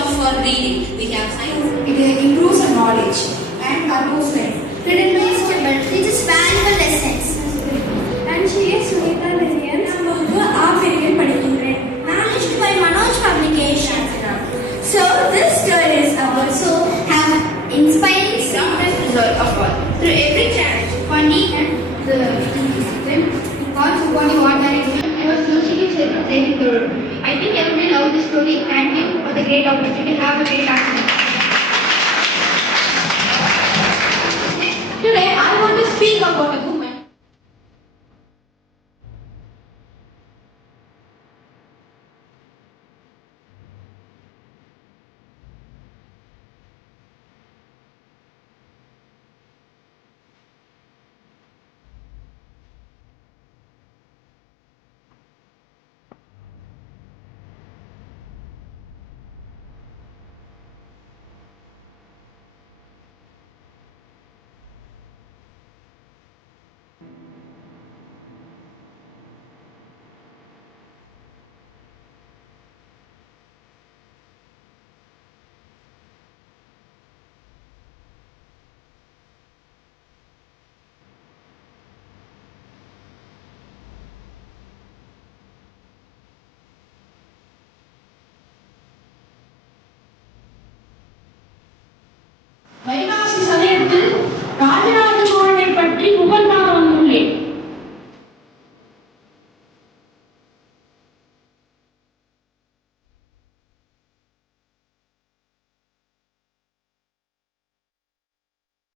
love for reading. We have science. It improves our knowledge and amusement. Hidden vegetable teaches valuable lessons. And she is Sunita Narayan. நான் படிக்கின்றேன். Managed by Manoj Publications. So this story is about so have inspiring Best result of all. Through every challenge, funny and the discipline, God supporting what management, I was socially saving the world. I think everybody loved this story. Thank you for the great opportunity. Have a great afternoon. Today I want to speak about